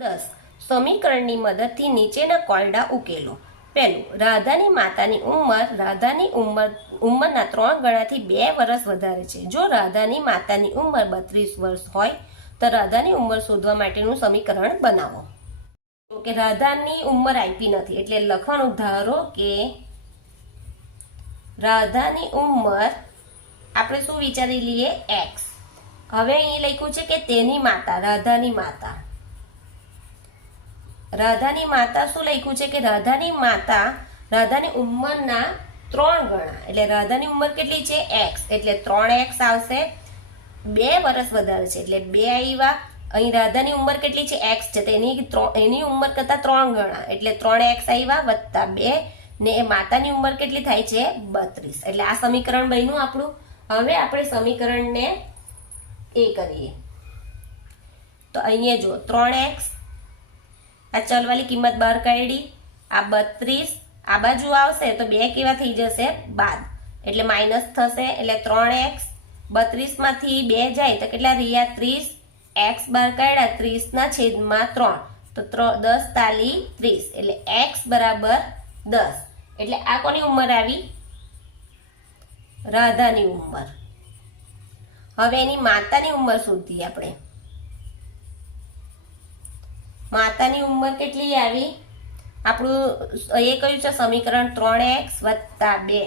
10 સમીકરણની મદદથી નીચેના કોયડા ઉકેલો. પહેલું, રાધાની માતાની ઉંમર રાધાની ઉંમરના 3 ગણાથી 2 વર્ષ વધારે છે. જો રાધાની માતાની ઉંમર 32 વર્ષ હોય તો રાધાની ઉંમર શોધવા માટેનું સમીકરણ બનાવો. તો કે રાધાની ઉંમર આપી નથી એટલે લખવાનું, ધારો કે રાધાની ઉંમર આપણે શું વિચારી લઈએ, x. હવે અહીં લખ્યું છે કે તેની માતા, રાધાની માતા. રાધાની માતા શું લખ્યું છે કે રાધાની માતા રાધાની ઉંમરના 3 ગણા, એટલે રાધાની ઉંમર કેટલી છે, x, એટલે 3x આવશે. 2 વર્ષ વધારે છે એટલે 2 આવ્યા. અહીં રાધાની ઉંમર કેટલી છે, x છે, તો એની ઉંમર કરતા 3 ગણા એટલે 3x આવ્યા વત્તા 2, ને એ માતાની ઉંમર કેટલી થાય છે, 32. એટલે આ સમીકરણ બન્યું આપણું. હવે આપણે સમીકરણને એ કરીએ તો અહીંયા જો 3x, આ ચલવાળી કિંમત બહાર કાઢી, આ 32 આ બાજુ આવશે તો 2 કેવા થઈ જશે, બાદ, એટલે માઇનસ થશે. એટલે 3x 32 માંથી 2 જાય તો કેટલા રહ્યા, 30. x બહાર કાઢ્યા 30 ના છેદમાં 3 તો 10 તાલી 30 એટલે x બરાબર 10. એટલે આ કોની ઉંમર આવી, રાધાની ઉંમર. હવે એની માતાની ઉંમર શોધીએ આપણે. માતાની ઉંમર કેટલી આવી, આપણું એ કયું છે સમીકરણ, 3x વત્તા 2